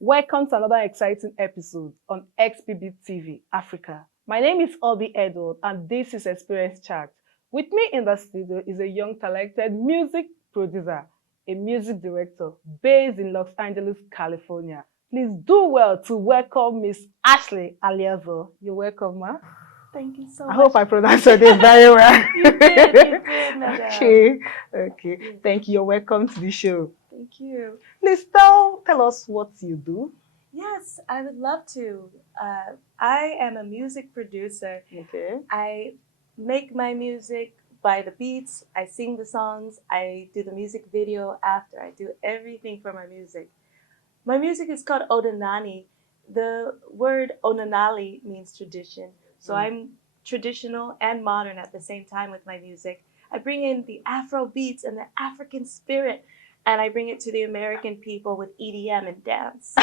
Welcome to another exciting episode on XBB TV Africa. My name is Obi Edward and this is Experience Chat. With me in the studio is a young talented music producer, a music director based in Los Angeles, California. Please do well to welcome Miss Ashley Alizor. You're welcome, ma. Thank you so I much. hope I pronounced your name very well. You did, madam. Okay. Thank you. You're welcome to the show. Thank you. Please tell us what you do. Yes, I would love to. I am a music producer. Okay. I make my music by the beats. I sing the songs. I do the music video after. I do everything for my music. My music is called Odinani. The word Onanali means tradition. So I'm traditional and modern at the same time with my music. I bring in the Afro beats and the African spirit, and I bring it to the American people with EDM and dance.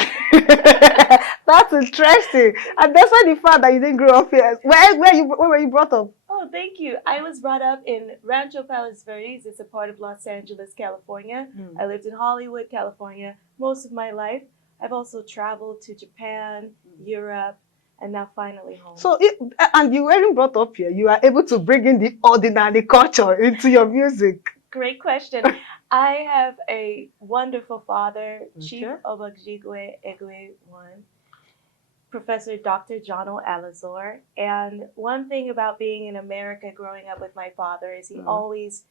That's interesting. And that's why the fact that you didn't grow up here. Where were you brought up? Oh, thank you. I was brought up in Rancho Palos Verdes. It's a part of Los Angeles, California. I lived in Hollywood, California most of my life. I've also traveled to Japan, Europe, and now finally home. So, and you weren't brought up here. You are able to bring in the ordinary culture into your music. Great question. I have a wonderful father, Chief Obagjigwe Egwe One, Professor Dr. Jono Alizor. And one thing about being in America growing up with my father is he always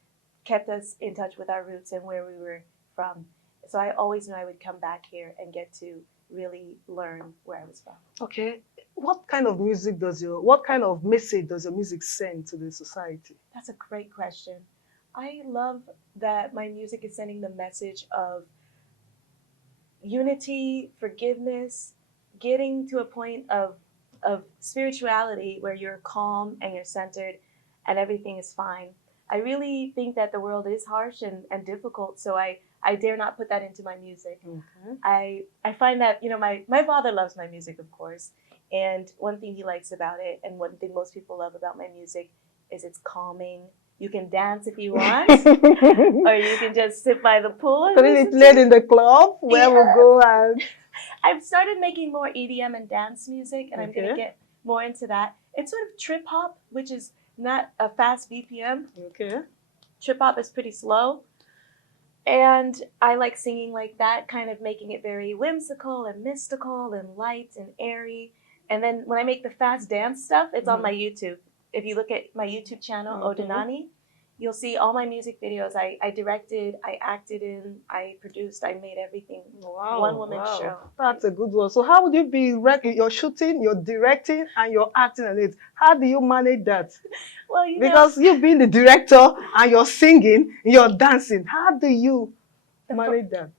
kept us in touch with our roots and where we were from. So I always knew I would come back here and get to really learn where I was from. Okay. What kind of music what kind of message does your music send to the society? That's a great question. I love that my music is sending the message of unity, forgiveness, getting to a point of spirituality where you're calm and you're centered and everything is fine. I really think that the world is harsh and difficult, so I dare not put that into my music. I find that, my father loves my music, of course, and one thing he likes about it, and one thing most people love about my music, is it's calming. You can dance if you want, or you can just sit by the pool. So then it played in the club where we'll go and... I've started making more EDM and dance music, and I'm going to get more into that. It's sort of trip hop, which is not a fast BPM. Okay. Trip hop is pretty slow. And I like singing like that, kind of making it very whimsical and mystical and light and airy. And then when I make the fast dance stuff, it's on my YouTube. If you look at my YouTube channel, Odinani, you'll see all my music videos. I directed, I acted in, I produced, I made everything. Wow. One-woman show. That's a good one. So how would you be you're shooting, you're directing, and you're acting on it? How do you manage that? Well, because you being the director and you're singing, you're dancing. How do you manage that?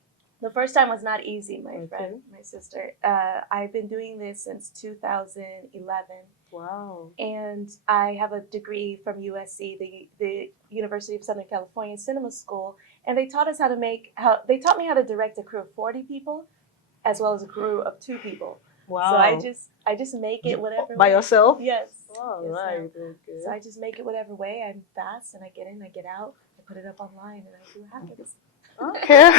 The first time was not easy, my friend, my sister. I've been doing this since 2011. Wow. And I have a degree from USC, the University of Southern California Cinema School, and they taught us they taught me how to direct a crew of 40 people as well as a crew of 2 people. Wow. So I just make it whatever by way. yourself? Yes. Oh, yes, right. Okay. So I just make it whatever way. I'm fast and I get in, I get out, I put it up online, and I see what happens. Okay.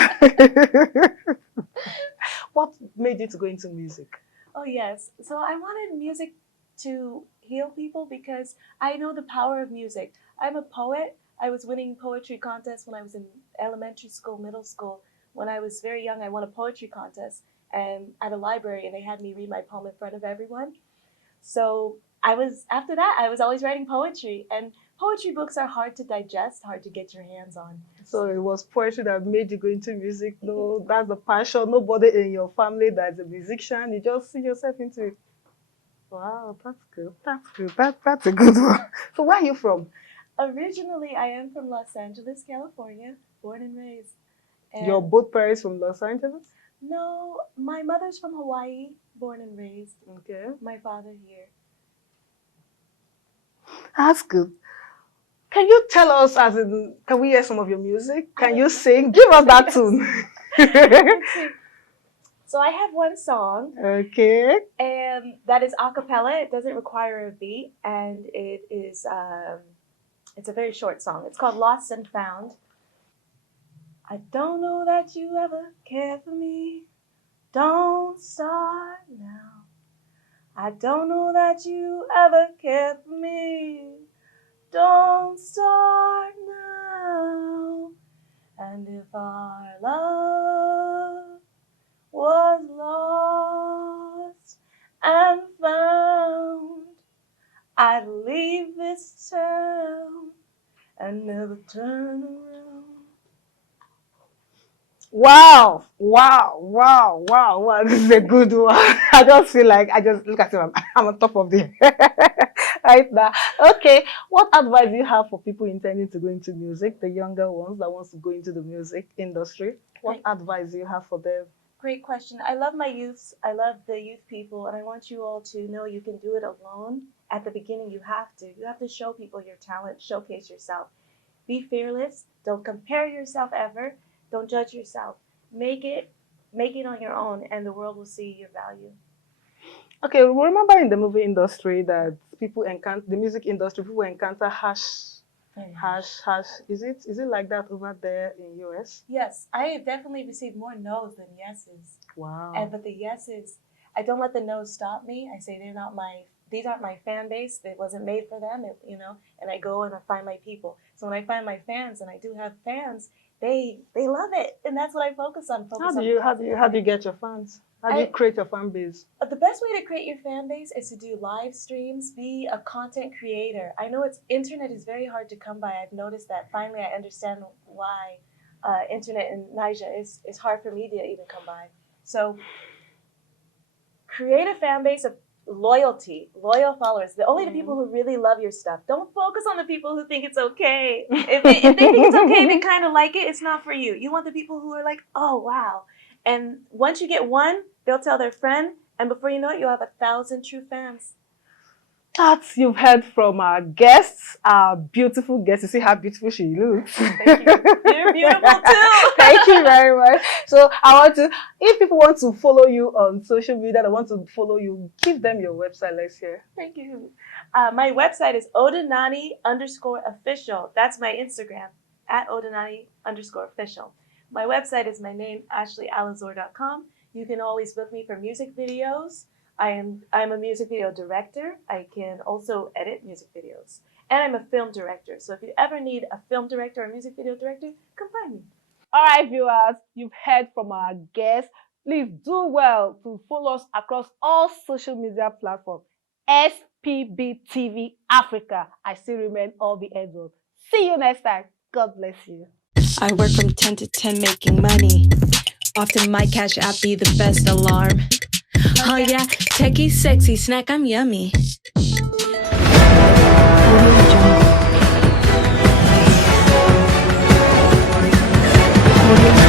What made you to go into music? Oh, yes. So I wanted music to heal people because I know the power of music. I'm a poet. I was winning poetry contests when I was in elementary school, middle school. When I was very young, I won a poetry contest at a library, and they had me read my poem in front of everyone. So after that, I was always writing poetry, and poetry books are hard to digest, hard to get your hands on. So it was poetry that made you go into music. No, that's the passion. Nobody in your family that's a musician. You just see yourself into it. Wow, that's good. That's good. That's a good one. So where are you from? Originally, I am from Los Angeles, California, born and raised. And Your both parents from Los Angeles? no, my mother's from Hawaii, born and raised. Okay. My father here. That's good. Can you tell us, can we hear some of your music? Can you sing? Give us that tune. So I have one song. Okay. And that is a cappella. It doesn't require a beat, and it is it's a very short song. It's called Lost and Found. I don't know that you ever cared for me. Don't start now. I don't know that you ever cared for me. Don't start now. And if our love was lost and found, I'd leave this town and never turn around. Wow, wow, wow, wow, wow. This is a good one. I just feel like I just look at him. I'm on top of the right now. Okay, what advice do you have for people intending to go into music, the younger ones that wants to go into the music industry? What advice do you have for them? Great question. I love my youths. I love the youth people, and I want you all to know you can do it alone. At the beginning, you have to. You have to show people your talent, showcase yourself. Be fearless. Don't compare yourself ever. Don't judge yourself. Make it on your own, and the world will see your value. Okay, remember in the movie industry that people encounter the music industry, people encounter harsh. Is it like that over there in US? Yes, I have definitely received more no's than yeses. Wow. But the yeses, I don't let the no's stop me. I say these aren't my fan base. It wasn't made for them, and I go and I find my people. So when I find my fans, and I do have fans, they love it, and that's what I focus on. How do you get your fans? How do you create your fan base? The best way to create your fan base is to do live streams, be a content creator. I know internet is very hard to come by. I've noticed that. Finally, I understand why internet in Niger is hard for me to even come by. So create a fan base of loyal followers. Only the people who really love your stuff. Don't focus on the people who think it's okay. If they think it's okay, they kind of like it, it's not for you. You want the people who are like, oh, wow. And once you get one, they'll tell their friend, and before you know it, you'll have 1,000 true fans. You've heard from our guests, our beautiful guests. You see how beautiful she looks. Thank you. You're beautiful too. Thank you very much. So if people want to follow you on social media, they want to follow you, give them your website. Let's hear. Thank you. My website is Odanani_official. That's my Instagram, @Odanani_official. My website is my name, AshleyAlizor.com. You can always book me for music videos. I'm a music video director. I can also edit music videos. And I'm a film director. So if you ever need a film director or a music video director, come find me. All right, viewers, you've heard from our guests. Please do well to follow us across all social media platforms. SPB TV Africa. I still remain Obi Edward. See you next time. God bless you. I work from 10 to 10 making money. Often my cash app be the best alarm. Oh yeah, techie, sexy, snack, I'm yummy. Audio